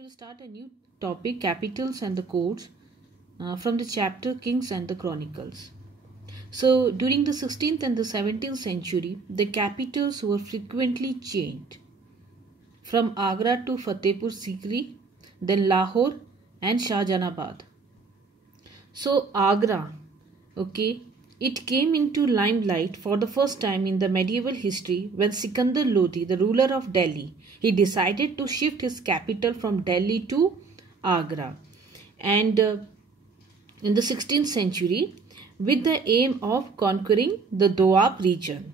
we will start a new topic, capitals and the codes, from the chapter Kings and the Chronicles. So during the 16th and the 17th century, the capitals were frequently changed from Agra to Fatehpur Sikri, then Lahore and Shahjahanabad. So Agra, it came into limelight for the first time in the medieval history when Sikandar Lodi, the ruler of Delhi, he decided to shift his capital from Delhi to Agra. And in the 16th century, with the aim of conquering the Doab region.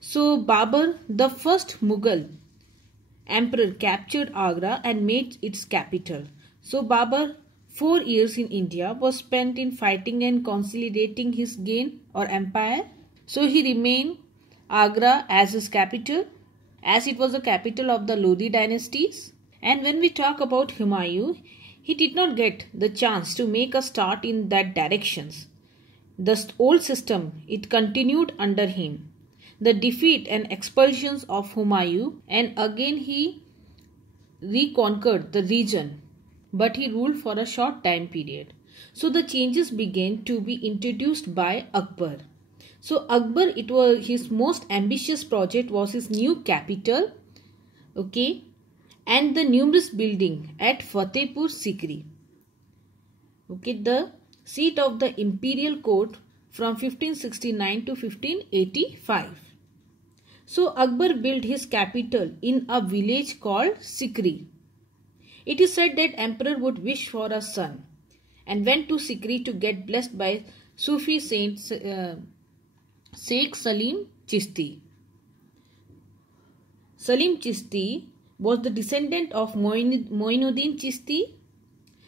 So Babur, the first Mughal emperor, captured Agra and made its capital. So Babur, 4 years in India, was spent in fighting and consolidating his gain or empire. So he remained Agra as his capital, as it was the capital of the Lodi dynasties. And when we talk about Humayun, he did not get the chance to make a start in that directions. The old system, it continued under him. The defeat and expulsions of Humayun, and again he reconquered the region, but he ruled for a short time period. So the changes began to be introduced by Akbar. So Akbar, it was his most ambitious project was his new capital, and the numerous building at Fatehpur Sikri, the seat of the imperial court from 1569 to 1585. So Akbar built his capital in a village called Sikri. It is said that emperor would wish for a son and went to Sikri to get blessed by Sufi saint Sheikh Salim Chishti. Salim Chishti was the descendant of Moinuddin Chishti.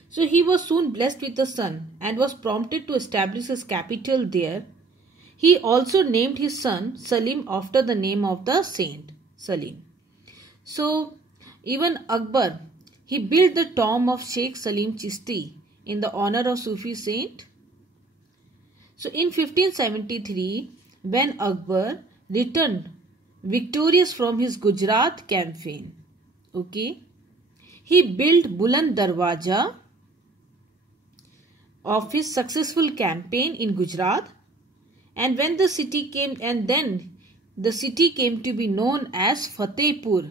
So he was soon blessed with a son and was prompted to establish his capital there. He also named his son Salim after the name of the saint Salim. So even Akbar, he built the tomb of Sheikh Salim Chishti in the honor of Sufi saint. So in 1573, when Akbar returned victorious from his Gujarat campaign, he built Buland Darwaja of his successful campaign in Gujarat, and when the city came, to be known as Fatehpur,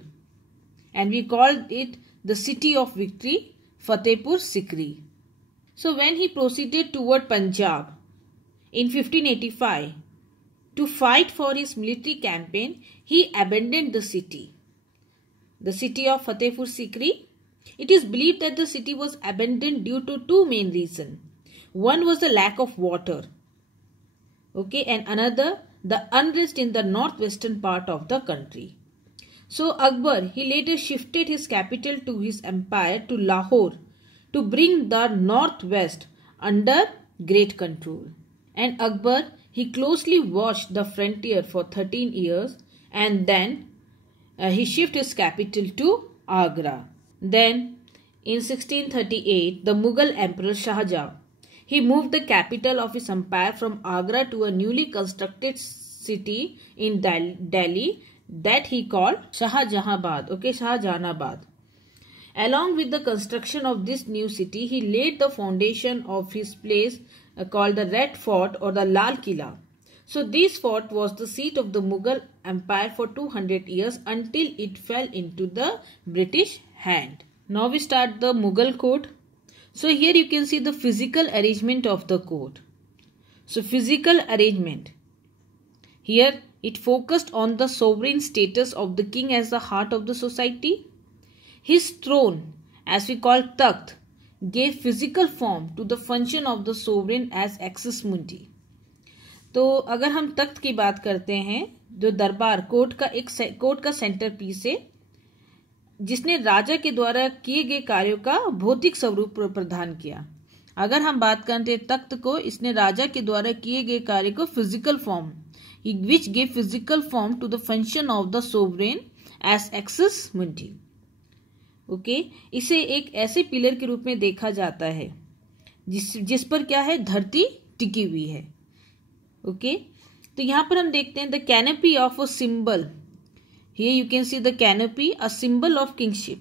and we called it the city of victory, Fatehpur Sikri. So when he proceeded toward Punjab in 1585 to fight for his military campaign, he abandoned the city of Fatehpur Sikri. It is believed that the city was abandoned due to two main reasons. One was the lack of water, and another the unrest in the northwestern part of the country. So Akbar, he later shifted his capital to his empire to Lahore to bring the northwest under great control. And Akbar, he closely watched the frontier for 13 years, and then he shifted his capital to Agra. Then in 1638, the Mughal Emperor Shah Jahan, he moved the capital of his empire from Agra to a newly constructed city in Delhi that he called Shahjahanabad. Along with the construction of this new city, he laid the foundation of his place called the Red Fort or the Lal Killa. So this fort was the seat of the Mughal Empire for 200 years until it fell into the British hand. Now we start the Mughal code. So here you can see the physical arrangement of the code. So physical arrangement. Here it focused on the sovereign status of the king as the heart of the society. His throne, as we call Takht, gave physical form to the function of the sovereign as axis mundi. तो अगर हम तख्त की बात करते हैं, जो दरबार court का सेंटर पीस है, जिसने राजा के द्वारा किए गए कार्यों का भौतिक स्वरूप प्रदान किया. अगर हम बात करते हैं तख्त को, इसने राजा के द्वारा किए गए कार्य को physical form, which gave physical form to the function of the sovereign as axis mundi. इसे एक ऐसे पिलर के रूप में देखा जाता है जिस पर क्या है, धरती टिकी हुई है. तो यहाँ पर हम देखते हैं the canopy of a symbol. Here you can see the canopy, a symbol of kingship.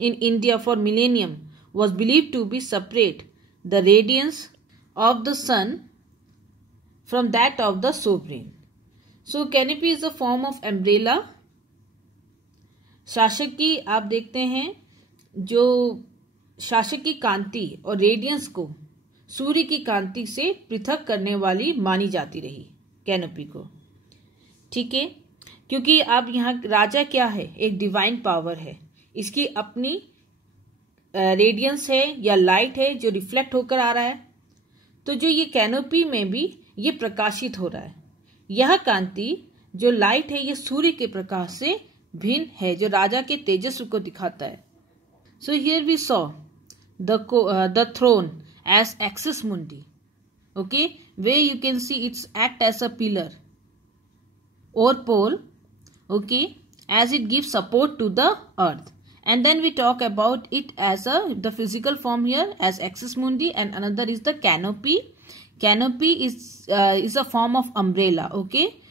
in India for millennium was believed to be separate the radiance of the sun from that of the sovereign. So canopy is a form of umbrella. शासक की आप देखते हैं जो शासक की कांति और radiance को सूर्य की कांति से पृथक करने वाली मानी जाती रही कैनोपी को, ठीक है। क्योंकि अब यहाँ राजा क्या है, एक डिवाइन पावर है, इसकी अपनी रेडियंस है या लाइट है जो रिफ्लेक्ट होकर आ रहा है। तो जो ये कैनोपी में भी ये प्रकाशित हो रहा है, यह कांति जो लाइट है ये सूर्य के प्रकाश से भिन्न है, जो राजा के तेजस्व को दिखाता है। So here we saw the throne as axis mundi, okay, where you can see it's act as a pillar or pole, okay, as it gives support to the earth. And then we talk about it as the physical form here as axis mundi, and another is the canopy. Canopy is a form of umbrella, okay,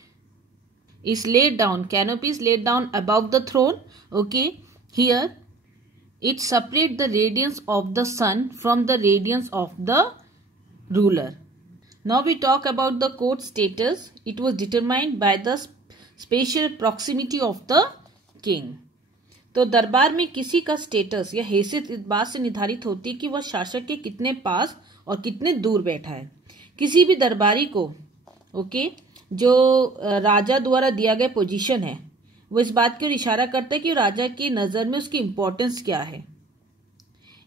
is laid down, canopy is laid down above the throne, okay. Here it separates the radiance of the sun from the radiance of the ruler. Now we talk about the court status. It was determined by the spatial proximity of the king. तो दरबार में किसी का status या हैसियत इस बात से निर्धारित होती है कि वह शासक के कितने पास और कितने दूर बैठा है। किसी भी दरबारी को, ओके, जो राजा द्वारा दिया गया पोजीशन है, वो इस बात की ओर इशारा करता है कि राजा की नजर में उसकी इम्पोर्टेंस क्या है।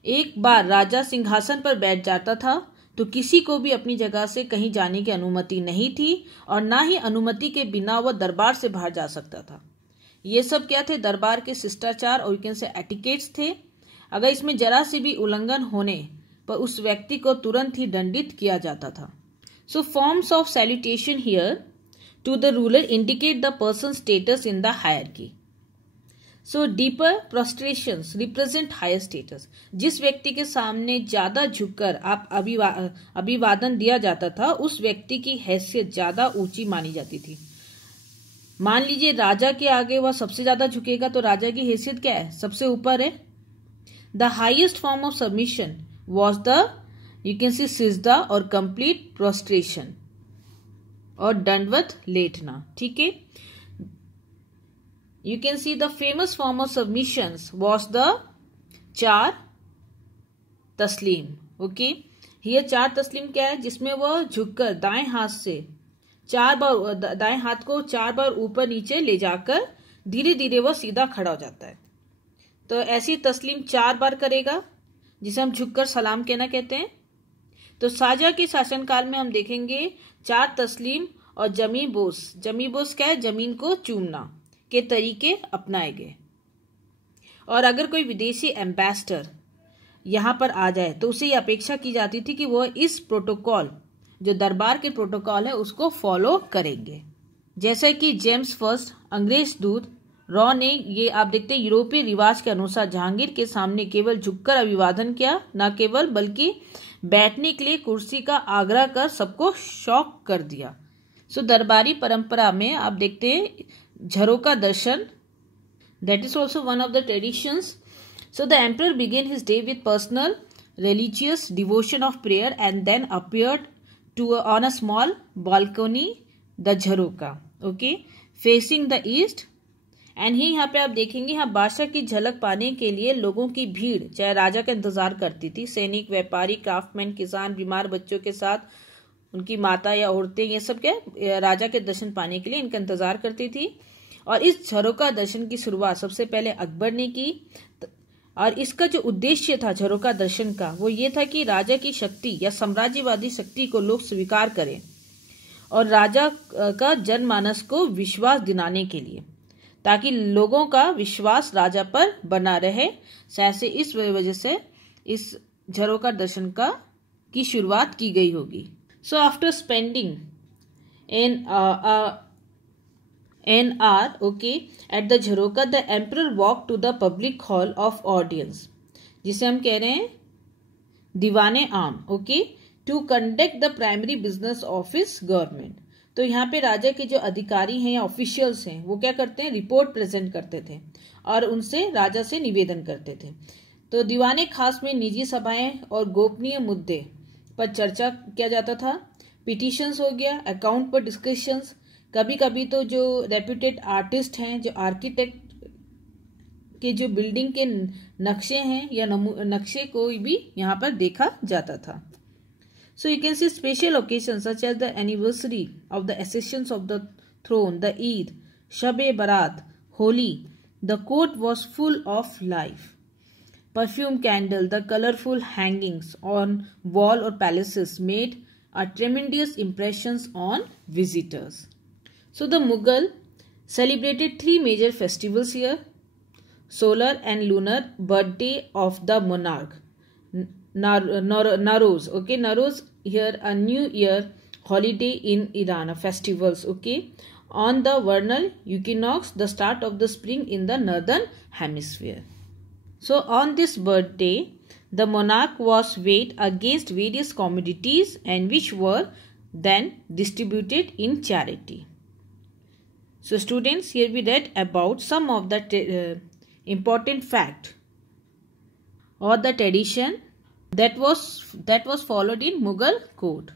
एक बार राजा सिंहासन पर बैठ जाता था तो किसी को भी अपनी जगह से कहीं जाने की अनुमति नहीं थी और ना ही अनुमति के बिना वह दरबार से बाहर जा सकता था। ये सब क्या थे, दरबार के शिष्टाचार और कैन से एटिकेट्स थे। अगर इसमें जरा सी भी उल्लंघन होने पर उस व्यक्ति को तुरंत ही दंडित किया जाता था। So forms of salutation here to the ruler indicate the person's status in the hierarchy. So deeper prostrations represent higher status. जिस व्यक्ति के सामने ज्यादा झुककर आप अभिवादन दिया जाता था, उस व्यक्ति की हैसियत ज्यादा ऊंची मानी जाती थी। मान लीजिए राजा के आगे वह सबसे ज्यादा झुकेगा तो राजा की हैसियत क्या है, सबसे ऊपर है। The highest form of submission was the, you can see, सिजदा और complete prostration और दंडवत लेटना, ठीक है। You can see the famous form of submissions was the चार तस्लीम, ओके। ये चार तस्लीम क्या है, जिसमें वह झुककर दाएं हाथ से दाएं हाथ को 4 बार ऊपर नीचे ले जाकर धीरे धीरे वह सीधा खड़ा हो जाता है। तो ऐसी तस्लीम 4 बार करेगा, जिसे हम झुककर सलाम कहना कहते हैं। तो शाहजहां के शासनकाल में हम देखेंगे 4 तस्लीम और जमी बोस क्या है, जमीन को चूमना के तरीके अपनाए गए। और अगर कोई विदेशी एम्बेसडर यहाँ पर आ जाए तो उसे ये अपेक्षा की जाती थी कि वह इस प्रोटोकॉल, जो दरबार के प्रोटोकॉल है, उसको फॉलो करेंगे। जैसे कि जेम्स फर्स्ट अंग्रेज दूत रॉ ने, ये आप देखते हैं, यूरोपीय रिवाज के अनुसार जहांगीर के सामने केवल झुककर अभिवादन किया, न केवल बल्कि बैठने के लिए कुर्सी का आग्रह कर सबको शॉक कर दिया। सो दरबारी परंपरा में आप देखते हैं Jharokha Darshan, that is also one of the traditions. So the emperor began his day with personal religious devotion of prayer and then appeared on a small balcony, the झरोका, okay, facing the east। And he यहाँ पे आप देखेंगे, यहाँ बादशाह की झलक पाने के लिए लोगों की भीड़ चाहे राजा का इंतजार करती थी। सैनिक, व्यापारी, क्राफ्टमैन, किसान, बीमार बच्चों के साथ उनकी माता या औरतें, ये सब क्या राजा के दर्शन पाने के लिए इनका इंतजार करती थी। और इस झरोका दर्शन की शुरुआत सबसे पहले अकबर ने की। और इसका जो उद्देश्य था झरोका दर्शन का, वो ये था कि राजा की शक्ति या साम्राज्यवादी शक्ति को लोग स्वीकार करें और राजा का जनमानस को विश्वास दिलाने के लिए, ताकि लोगों का विश्वास राजा पर बना रहे। ऐसे इस वजह से इस झरोका दर्शन की शुरुआत की गई होगी। So after spending an hour, okay, at the झरोका, the emperor walked to the public hall of audience, जिसे हम कह रहे हैं दीवाने आम, okay, to conduct the primary business of his government। तो यहाँ पे राजा के जो अधिकारी हैं या ऑफिशियल्स हैं वो क्या करते हैं, रिपोर्ट प्रेजेंट करते थे और उनसे राजा से निवेदन करते थे। तो दीवाने खास में निजी सभाएं और गोपनीय मुद्दे पर चर्चा किया जाता था। पिटिशंस हो गया, अकाउंट पर डिस्कशंस, कभी कभी तो जो रेप्यूटेड आर्टिस्ट हैं, जो आर्किटेक्ट के जो बिल्डिंग के नक्शे हैं या नक्शे को भी यहाँ पर देखा जाता था। So you can see special occasions such as the anniversary of the accession of the throne, the Eid, Shab-e-Barat, Holi. The court was full of life. Perfume candle, the colorful hangings on wall or palaces made a tremendous impressions on visitors. So the Mughal celebrated 3 major festivals here: solar and lunar birthday of the monarch, Nowruz, okay, Nowruz here a new year holiday in Iran, festivals, okay, on the vernal equinox, the start of the spring in the northern hemisphere. So on this birthday, the monarch was weighed against various commodities and which were then distributed in charity. So students, here we read about some of the important fact or the tradition that was followed in Mughal court.